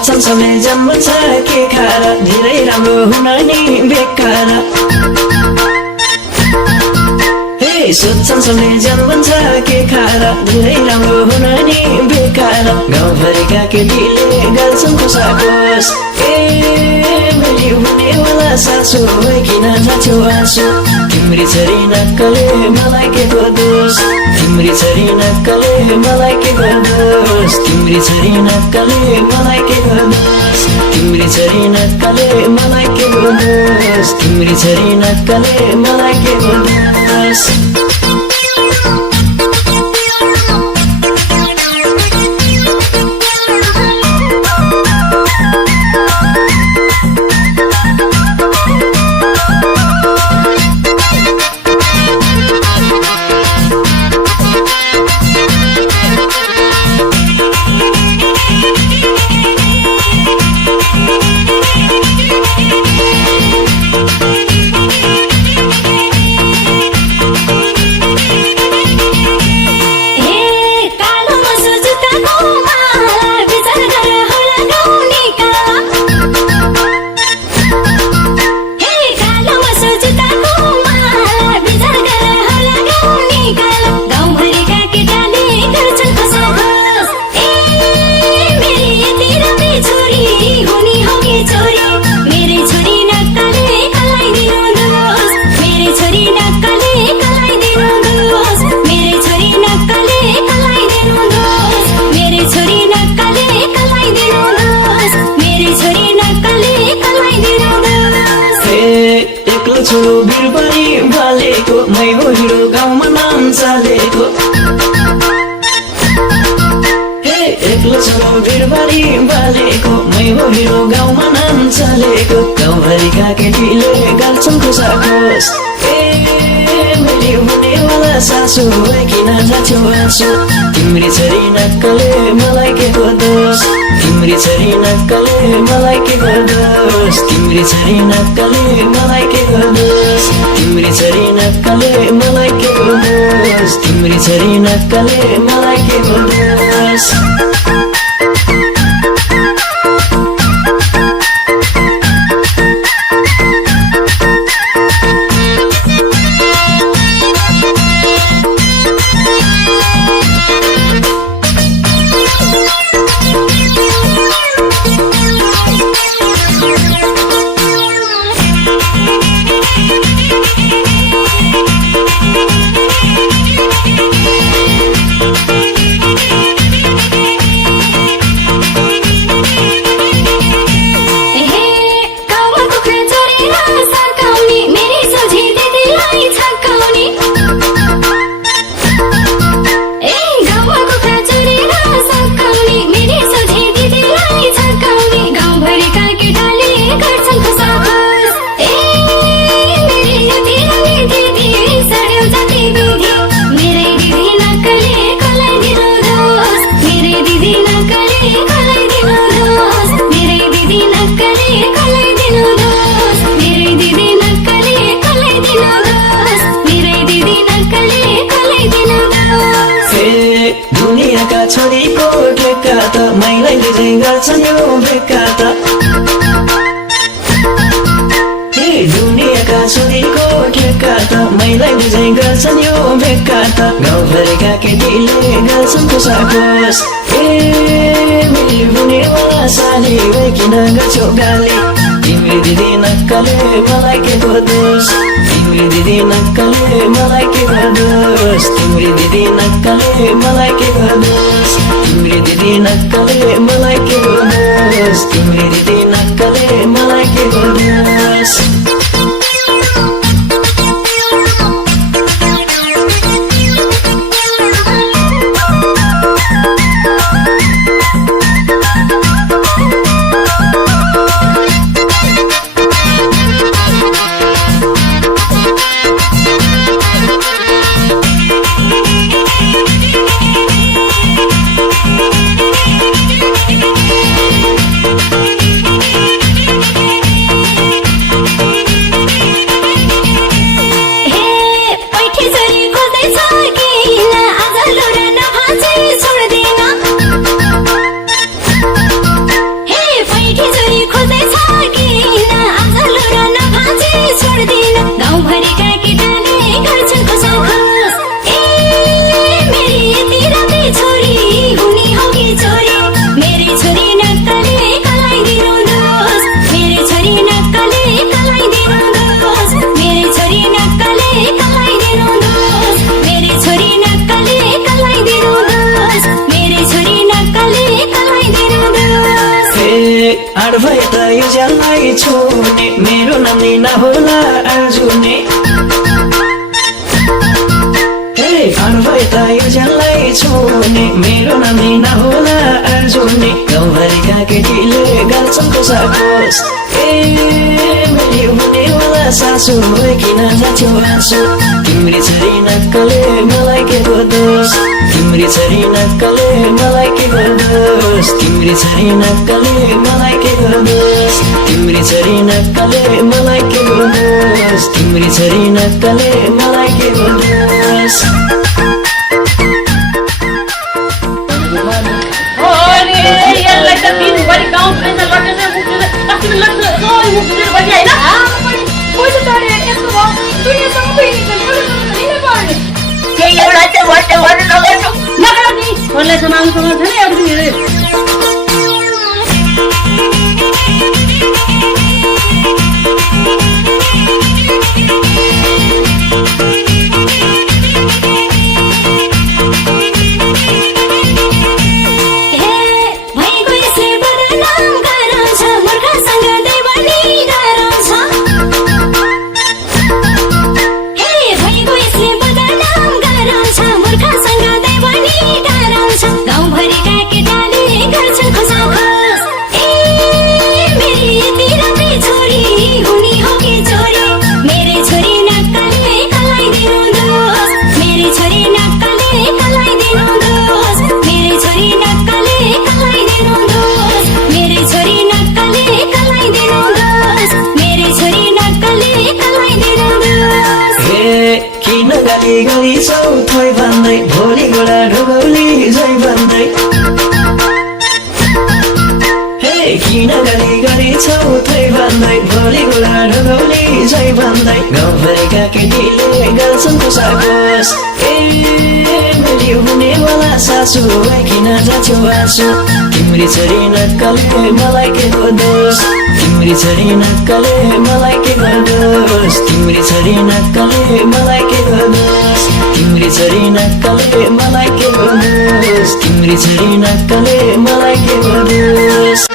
सोच्छन् सबले जन्मन्छ के खाएर धेरै राम्रो हुन नि बेकार सोच्छन् सबले जन्मन्छ के खाएर धेरै राम्रो हुन नि बेकार गाउँभरिका केटीले गर्छन् खुसाखोस मेरी हुनेवाला सासु किन जान्छौ आँसु तिम्री छोरी नक्कले मलाई के को दोष तिम्री छोरी नक्कले मलाई के को दोष तिम्री छोरी नक्कले मलाई के को दोष तिम्री छोरी नक्कले मलाई के को दोष तिम्री छोरी नक्कले मलाई के को दोष छोरो बिरबारी बालेको मै हो हिरो गाउँमा नाम चालेको एक्लो छोरो बिरबारी बालेको मै हो हिरो गाउँमा नाम चालेको गाउँभरिका केटीले गर्छन् खुसाखोस मेरी हुनेवाला सासु किन जान्छौ आँसु तिम्री छोरी नक्कले मलाई के को दोष तिम्री छोरी नक्कले मलाई के को दोष तिम्री छोरी नक्कले मलाई के को दोष तिम्री छोरी नक्कले मलाई के को दोष तिम्री छोरी नक्कले मलाई के को दोष दुनियाँका छोरीको ठेक्का त मैलाई दिँदै गर्छन् यो बेका त दुनियाँका छोरीको ठेक्का त मैलाई दिँदै गर्छन् यो बेका त गाउँभरिका केटीले गर्छन् खुसाखोस मेरी हुनेवाला साली किन गर्छौ गाली तिम्री दिदी नक्कले मलाई के को दोष तिम्री दिदी नक्कले मलाई के को दोष तिम्री दिदी नक्कले मलाई के को दोष तिम्री दिदी नक्कले मलाई के को दोष तिम्री दिदी नक्कले मलाई के को दोष भए त यो ज्यानलाई छुने मेरो नाम नि नहोला अर्जुने ठाडो भए त यो ज्यानलाई छुने मेरो नाम नि नहोला अर्जुने गाउँभरिका केटीले गाल्छन् कोसाकोस मैले हुनेवाला सासु किन जान्छौ आँसु तिम्री छोरी नक्कले मलाई के दोष तिम्री छोरी नक्कले मलाई के दोष तिम्री छोरी नक्कले मलाई के दोष तिम्री छोरी नक्कले मलाई के दोष तिम्री छोरी नक्कले मलाई के दोष गरी चौथै भन्दै भोलि गोडा ढोगौली जै भन्दै किन गरी चौथै भन्दै भोलि गोडा ढोगौली जै भन्दै गाउँभरिका केटीले गर्छन् कोसाकोस मैले हुनेवाला सासु किन जान्छौ आँसु तिम्री छोरी नक्कले मलाई के दोष तिम्री छोरी नक्कले मलाई के दोष तिम्री छोरी नक्कले मलाई के दोष तिम्री छोरी नक्कले मलाई के दोष तिम्री छोरी नक्कले मलाई के दोष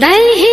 Dai